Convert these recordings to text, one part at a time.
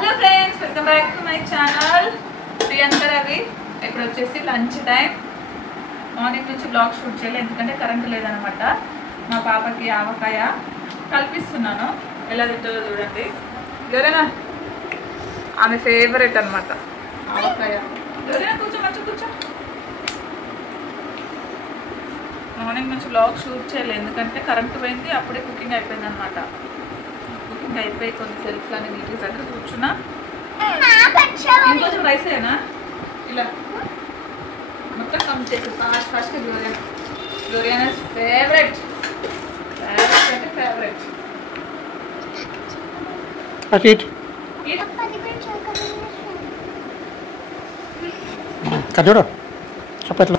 Hello friends, welcome back to my channel Priyanka Ravi. ఇప్పుడు వచ్చేసి lunch time. Morning నుంచి blog shoot చేయలేదు ఎందుకంటే కరెంట్ లేదనమాట. మా పాపకి ఆవకాయ కల్పిస్తున్నాను, ఎలా తింటుందో చూడండి. ఎవరైనా ఆమె ఫేవరెట్ అనమాట ఆవకాయ. ఎవరైనా కూర్చో, మంచిగా కూర్చో. మార్నింగ్ నుంచి బ్లాగ్ షూట్ చేయలేదు ఎందుకంటే కరెంట్ పోయింది, అప్పుడే కుకింగ్ అయిపోయింది అనమాట. కుకింగ్ అయిపోయి కొన్ని సెల్ఫ్లని నీట్గా దగ్గర కూర్చున్నా. ఇంకొంచెం రైస్ అయినా ఇలా మొత్తం కంప్లీట్ చేసి ఫస్ట్ గ్లోరియానా ఫేవరెట్ అంటే ఫేవరెట్. చూడు చెప్పట్లు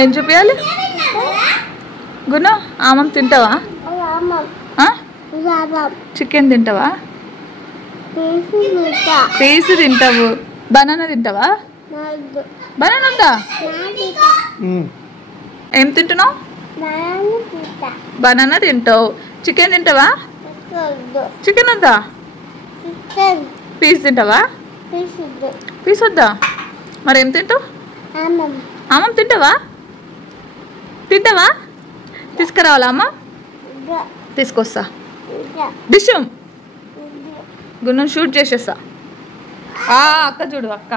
ఏం చూపించాలి గుణ? ఆమం తింటావా? చికెన్ తింటావా? పీసు తింటావు. బనానా తింటావా? బనానా ఉందా? ఏం తింటున్నావు? బనానా తింటావు. చికెన్ తింటావా? చికెన్ వద్దా? పీస్ తింటావా? పీస్ వద్దా? మరి ఏం తింటావు? ఆమం తింటావా? తింటావా? తీసుకురావాలా అమ్మ? తీసుకొస్తా. డిషం గున్ను షూట్ చేసేస్తా. అక్క చూడు, అక్క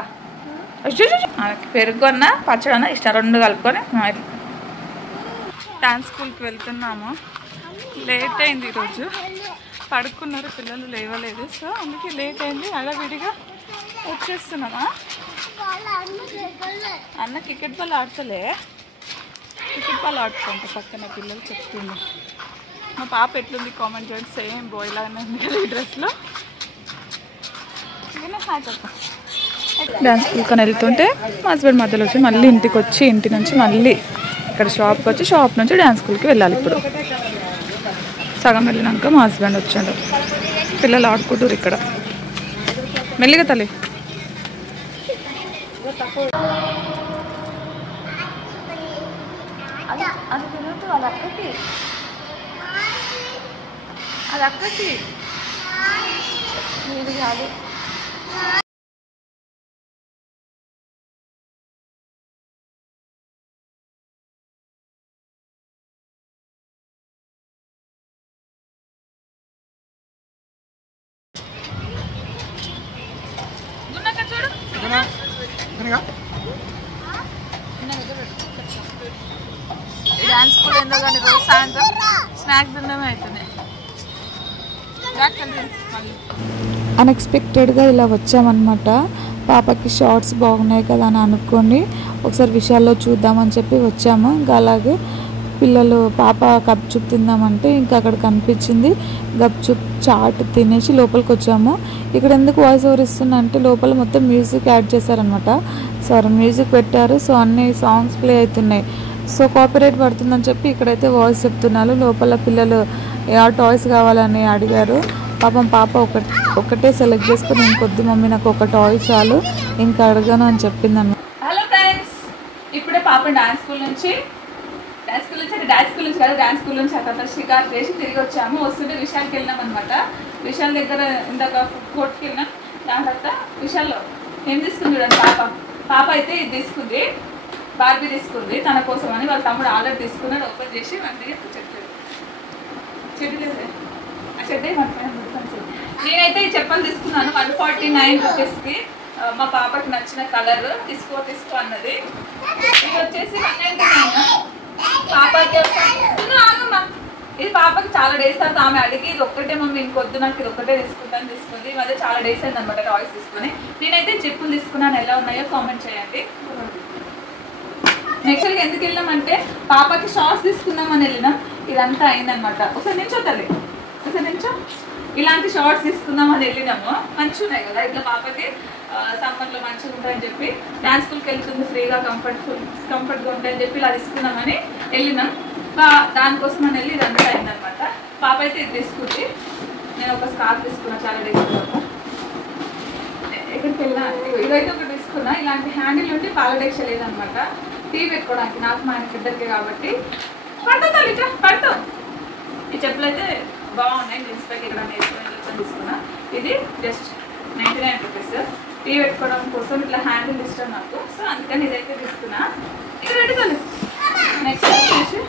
పెరుగు అన్న పచ్చడి అన్న ఇష్టం, రెండు కలుపుకొని. డాన్స్ స్కూల్కి వెళ్తున్నాము. లేట్ అయింది ఈరోజు, పడుకున్నారు పిల్లలు, లేవలేదు. సో అందుకే లేట్ అయింది. అలా విడిగా వచ్చేస్తున్నామా. అన్న క్రికెట్ బాల్ ఆడతలే, క్రికెట్ బాల్ ఆడుతుంట పక్కన పిల్లలు చెప్తుంది. మా పాప ఎట్లుంది కామెంట్ చేయండి. సేమ్ బాయ్ లాగానే ఉంది కదా ఈ డ్రెస్లో. డాన్స్ స్కూల్కి వెళ్తుంటే మా హస్బెండ్ మధ్యలో వచ్చి మళ్ళీ ఇంటికి వచ్చి, ఇంటి నుంచి మళ్ళీ ఇక్కడ షాప్కి వచ్చి, షాప్ నుంచి డాన్స్ స్కూల్కి వెళ్ళాలి. ఇప్పుడు సగం వెళ్ళినాక మా హస్బెండ్ వచ్చాడు. పిల్లలు ఆడుకుంటారు ఇక్కడ. మెల్లిగా తల్లి. అది తిరుగుతూ వాళ్ళ అక్కకి, అది అక్కకి ఇది కాదు. డాన్స్ స్కూల్ ఏందో కానీ రోజు సాయంత్రం స్నాక్స్ తినడమే అవుతుంది. అన్ఎక్స్పెక్టెడ్గా ఇలా వచ్చామన్నమాట. పాపకి షార్ట్స్ బాగున్నాయి కదా అని అనుకోండి ఒకసారి విషయాల్లో చూద్దామని చెప్పి వచ్చాము. ఇంకా అలాగే పిల్లలు పాప గప్చుప్ తిందామంటే ఇంకా అక్కడ కనిపించింది. గప్చుప్ చాట్ తినేసి లోపలికి వచ్చాము. ఇక్కడ ఎందుకు వాయిస్ ఓవర్ ఇస్తున్నా అంటే లోపల మొత్తం మ్యూజిక్ యాడ్ చేశారనమాట. సారీ, మ్యూజిక్ పెట్టారు. సో అన్ని సాంగ్స్ ప్లే అవుతున్నాయి. సో కాపీరైట్ పడుతుందని చెప్పి ఇక్కడైతే వాయిస్ చెప్తున్నారు. లోపల పిల్లలు ఆ టాయ్స్ కావాలని అడిగారు. పాపం పాప ఒకటే సెలెక్ట్ చేసుకుని, ఇంకొద్ది మమ్మీ నాకు ఒక టాయ్ చాలు, ఇంకా అడగను అని చెప్పింది అన్నమాట. హలో ఫ్రెండ్స్, ఇప్పుడే పాప డాన్స్ స్కూల్ నుంచి అక్కడ షికార్ చేసి తిరిగి వచ్చాము. వస్తుంటే విశాల్కి వెళ్ళినాం అనమాట. విశాల్ దగ్గర ఇందాక ఫుడ్ కోర్ట్కి వెళ్ళినాం. దాని తర్వాత విశాల్లో ఏం తీసుకుంది చూడండి. పాప అయితే ఇది తీసుకుంది, బార్బీ తీసుకుంది తన కోసం అని. వాళ్ళ తమ్ముడు ఆర్డర్ తీసుకున్నాడు. ఓపెన్ చేసి మంచిగా నేనైతే ఈ చెప్పలు తీసుకున్నాను 149 రూపీస్కి. మా పాపకి నచ్చిన కలర్ తీసుకో అన్నది. ఇది వచ్చేసి 199. పాపకి ఆగమ్మా, ఇది పాపకి చాలా డేస్ తర్వాత ఆమె అడిగి ఇది ఒక్కటే మమ్మీ ఇంకొద్దు నాకు ఇది ఒక్కటే తీసుకుంది. ఈ మధ్య చాలా డేస్ అయింది అనమాట టాయ్స్ తీసుకుని. నేనైతే చెప్పులు తీసుకున్నాను, ఎలా ఉన్నాయో కామెంట్ చేయండి. నెక్స్ట్ ఎందుకు వెళ్ళామంటే పాపకి షార్ట్స్ తీసుకుందామని వెళ్ళినాం. ఇదంతా అయిందనమాట. ఒకసారి నించో తల్లి, ఒకసారి నించో. ఇలాంటి షార్ట్స్ తీసుకుందామని వెళ్ళినాము. మంచిగా ఉన్నాయి కదా, ఇట్లా పాపకి సమ్మర్లో మంచిగా ఉంటాయని చెప్పి, డాన్స్ స్కూల్కి వెళ్తుంది ఫ్రీగా కంఫర్ట్గా ఉంటాయని చెప్పి ఇలా తీసుకుందామని వెళ్ళినాం. దానికోసం అని వెళ్ళి ఇదంతా అయిందనమాట. పాప అయితే ఇది తీసుకుంది. నేను ఒక స్కార్ఫ్ తీసుకున్నా చాలా డేస్ తర్వాత. ఎక్కడికి వెళ్ళినా ఇదైతే ఒకటి తీసుకున్నా. ఇలాంటి హ్యాండిల్ ఉంటే పాలడేక్ష లేదనమాట. టీ పెట్టుకోవడానికి నాకు మా ఆయనకి ఇద్దరికి కాబట్టి పడతావు ఇట్లా పడతావు. ఈ చెప్పులు అయితే బాగున్నాయి, జీన్స్ ఇక్కడ నేర్చుకుని తీసుకున్నా. ఇది జస్ట్ 99 రూపీస్. టీ పెట్టుకోవడం కోసం ఇట్లా హ్యాండిల్ ఇష్టం నాకు, సో అందుకని ఇదైతే తీసుకున్నా. ఇక్కడ పెట్టుకోలేదు. నెక్స్ట్ వచ్చేసి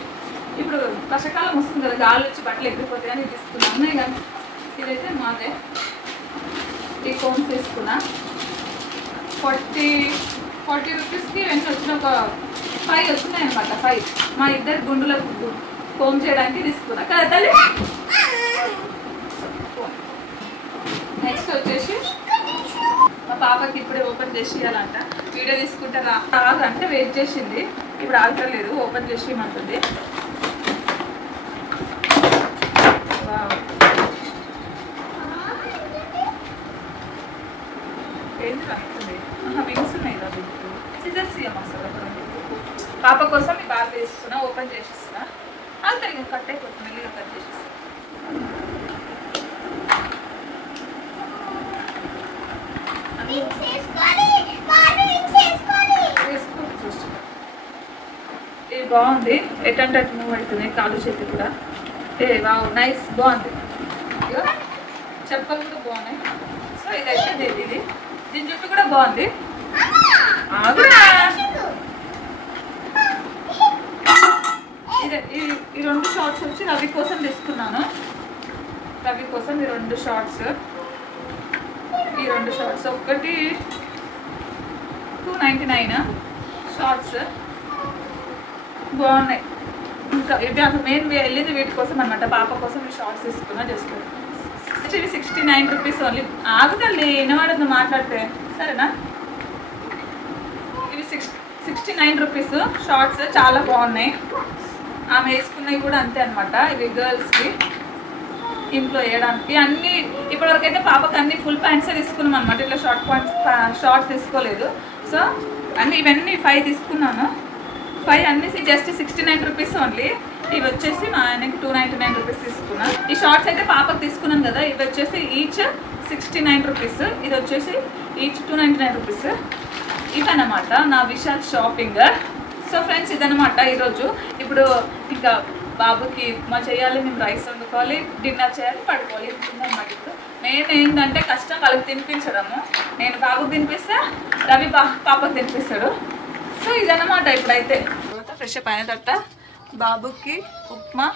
ఇప్పుడు వర్షాకాలం వస్తుంది కదా, గాలి వచ్చి బట్టలు ఎగిరిపోతాయి అని తీసుకున్నా. ఉన్నాయి కానీ ఇదైతే మాదే. ఈ కోమ్స్ తీసుకున్నా 40 రూపీస్కి వెంటనే వచ్చిన ఒక 5 వచ్చినాయి అనమాట. 5 మా ఇద్దరు గుండులకు కోమ్ చేయడానికి తీసుకున్నా కదా తల్లి. నెక్స్ట్ వచ్చేసి మా పాపకి ఇప్పుడే ఓపెన్ చేసి ఇవ్వాలంట. వీడియో తీసుకుంటే రాదు అంటే వెయిట్ చేసింది, ఇప్పుడు ఆగలేదు, ఓపెన్ చేసి ఇవ్వమంటుంది. ఏంటి రాస్తుంది? వింగ్స్ ఉన్నాయి కదా, సిజర్స్ ఇవ్వమసలు. పాప కోసం ఈ బాగా తీసుకున్నా, ఓపెన్ చేసిస్తున్నా. అంతే ఇక కట్ అయిపోతుంది, మెల్లిగా కట్ చేసిస్తున్నా. ఇది బాగుంది, ఎటంటే అటు మూవ్ అవుతుంది, కాలు చేతి కూడా. వావ్ నైస్, బాగుంది. చెప్పలు కూడా బాగున్నాయి. సో ఇదైతే ఇది దీని చుట్టూ కూడా బాగుంది. ఈ 2 షార్ట్స్ వచ్చి రవి కోసం తీసుకున్నాను. రవి కోసం ఈ 2 షార్ట్స్, ఒకటి 299 షార్ట్స్ బాగున్నాయి. ఇంకా ఇవి అసలు మెయిన్ వెళ్ళింది వీటి కోసం అనమాట. పాప కోసం ఈ షార్ట్స్ తీసుకున్నా. జస్ట్ ఇవి 69 రూపీస్ ఓన్లీ. ఆగుతల్లి వినవాడద్దు మాట్లాడితే, సరేనా? ఇవి 69 రూపీస్ షార్ట్స్, చాలా బాగున్నాయి. ఆమె వేసుకున్నవి కూడా అంతే అనమాట. ఇవి గర్ల్స్కి ఇంట్లో వేయడానికి. అన్నీ ఇప్పటివరకు అయితే పాపకి అన్ని ఫుల్ ప్యాంట్సే తీసుకున్నాం అనమాట. ఇట్లా షార్ట్స్ తీసుకోలేదు. సో ఇవన్నీ 5 తీసుకున్నాను. 5 అన్నీ జస్ట్ 69 రూపీస్ ఓన్లీ. ఇవి వచ్చేసి మా ఆయనకి 299 రూపీస్ తీసుకున్నా. ఈ షార్ట్స్ అయితే పాపకు తీసుకున్నాను కదా, ఇవి వచ్చేసి ఈచ్ 69 రూపీస్. ఇది వచ్చేసి ఈచ్ 299 రూపీస్. ఇవన్నమాట నా విశాల్ షాపింగ్. సో ఫ్రెండ్స్ ఇదనమాట ఈరోజు. ఇప్పుడు ఇంకా బాబుకి ఉప్మా చేయాలి, మేము రైస్ వండుకోవాలి, డిన్నర్ చేయాలి, పడుకోవాలి. ఉందన్నమాట. ఇప్పుడు మెయిన్ ఏంటంటే కష్టం వాళ్ళకి తినిపించడము. నేను బాబుకి తినిపిస్తా, రవి పాపకు తినిపిస్తాడు. సో ఇదన్నమాట. ఇప్పుడైతే ఫ్రెష్ అప్ అయిన తర్వాత బాబుకి ఉప్మా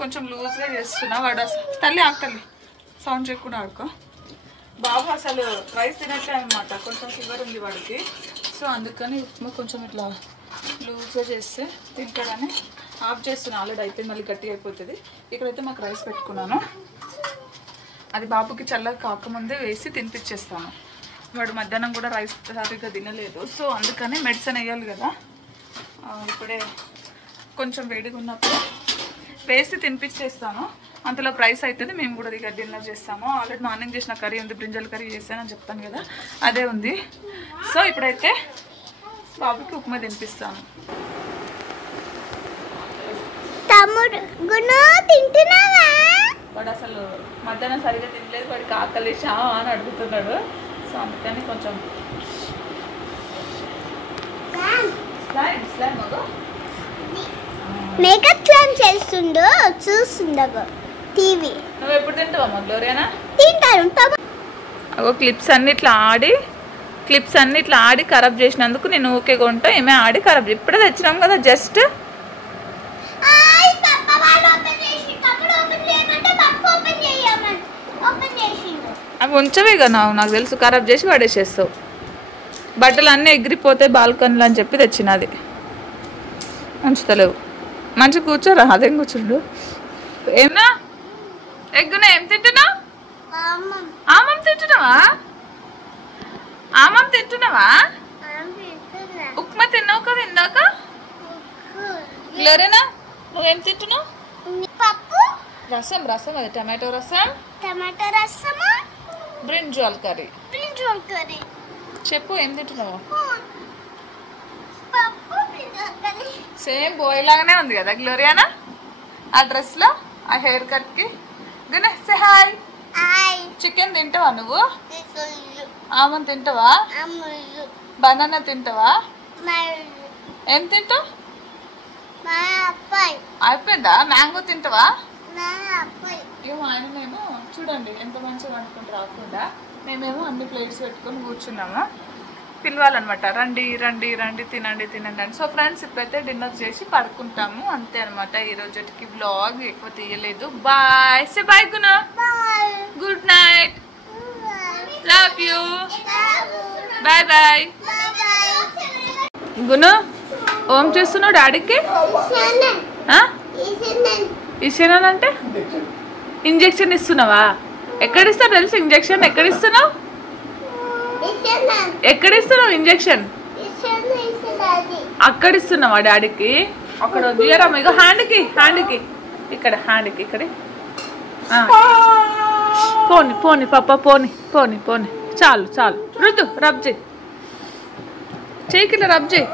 కొంచెం లూజ్గా చేస్తున్నా. వాడు అసలు తల్లి ఆకలి సౌండ్ చేయకుండా ఆడుకో. బాబు అసలు రైస్ తినట్లే అనమాట, కొంచెం ఫీవర్ ఉంది వాడికి. సో అందుకని ఉప్మా కొంచెం ఇట్లా లూజ్గా చేస్తే తింటాడని ఆఫ్ చేస్తున్నా. ఆల్రెడీ అయిపోయింది, మళ్ళీ గట్టి అయిపోతుంది. ఇక్కడైతే మాకు రైస్ పెట్టుకున్నాను, అది బాబుకి చల్లగా కాకముందే వేసి తినిపించేస్తాను. వాడు మధ్యాహ్నం కూడా రైస్ సరిగ్గా తినలేదు. సో అందుకని మెడిసిన్ వేయాలి కదా, ఇప్పుడే కొంచెం వేడిగా ఉన్నప్పుడు వేసి తినిపించేస్తాను. అంతలో రైస్ అవుతుంది, మేము కూడా ఇక డిన్నర్ చేస్తాము. ఆల్రెడీ మార్నింగ్ చేసిన కర్రీ ఉంది, బ్రింజల్ కర్రీ చేశానని చెప్తాను కదా, అదే ఉంది. సో ఇప్పుడైతే బాబుకి ఉప్మా తినిపిస్తాను. వాడు అసలు మధ్యాహ్నం సరిగ్గా తినలేదు, వాడికి ఆకలి షా అని అడుగుతున్నాడు. సో అందుకని కొంచెం మేకప్ ప్లాన్ చేస్తుండో చూస్తుండగో టీవీ. నువ్వు ఎప్పుడు తింటావమ్మా గ్లోరియానా? తింటాను. అగో క్లిప్స్ అన్ని ఇట్లా ఆడి ఖరాబ్ చేసినందుకు నేను ఓకే కొంటా, ఏమే ఆడి ఖరాబ్ ఇప్పుడే తెచ్చినాం కదా జస్ట్. అవి ఉంచవే కదా, నాకు తెలుసు ఖరాబ్ చేసి పడేసేస్తావు. బట్టలు అన్నీ ఎగిరిపోతాయి బాల్కనీలు అని చెప్పి తెచ్చినది, ఉంచుతలేవు. మంచిగా కూర్చోరా, అదేం కూర్చుండు. ఏమన్నా ఎగ్గునా? ఏం తింటున్నావు? ఆమం తింటున్నావా? ఉప్మా తిన్నావు కదా ఇందాక. గ్లోరేనా నువ్వేం తింటున్నావు? రసం. అది టమాటో రసం, బ్రింజాల్ కర్రీ. చెప్పు ఏం తింటున్నావు? సేమ్ బాయ్ లాగానే ఉంది కదా గ్లోరియానా ఆ డ్రెస్లో, ఆ హెయిర్ కట్కి. గునే సే హాయ్. చికెన్ తింటావా నువ్వు? ఆమన్ తింటావా? బనానా తింటావా? ఏం తింటావు? అయిపోయిందా? మ్యాంగో తింటావా? ఏమో ఆయననేమో చూడండి ఎంత మంచిగా వండుకుంటూ రాకుండా మేమేమో అన్ని ప్లేట్స్ పెట్టుకొని కూర్చున్నాము. పిలవాలన్నమాట, రండి రండి రండి తినండి తినండి అని. సో ఫ్రెండ్స్ ఇప్పుడైతే డిన్నర్ చేసి పడుకుంటాము అంతే అనమాట. ఈ రోజుకి వ్లాగ్ ఎక్కువ తీయలేదు. Bye, say bye Guna. Good night, love you, bye bye. Guna ఓం చేస్తున్నావు డాడీకి? ఇచ్చాను అంటే ఇంజెక్షన్ ఇస్తున్నావా? ఎక్కడ ఇస్తావు తెలుసు ఇంజెక్షన్? ఎక్కడ ఇస్తున్నావు? ఎక్కడ ఇస్తున్నావు ఇంజెక్షన్? అక్కడ ఇస్తున్నావా డాడీకి? అక్కడ దియరమ్మ, ఇగో హ్యాండ్కి హ్యాండ్కి ఇక్కడ హ్యాండ్కి ఇక్కడ. పోని పోని పాప పోని పోని పోని, చాలు చాలు. రుద్దు, రబ్ చేయి, చేయికి రబ్ చేయి.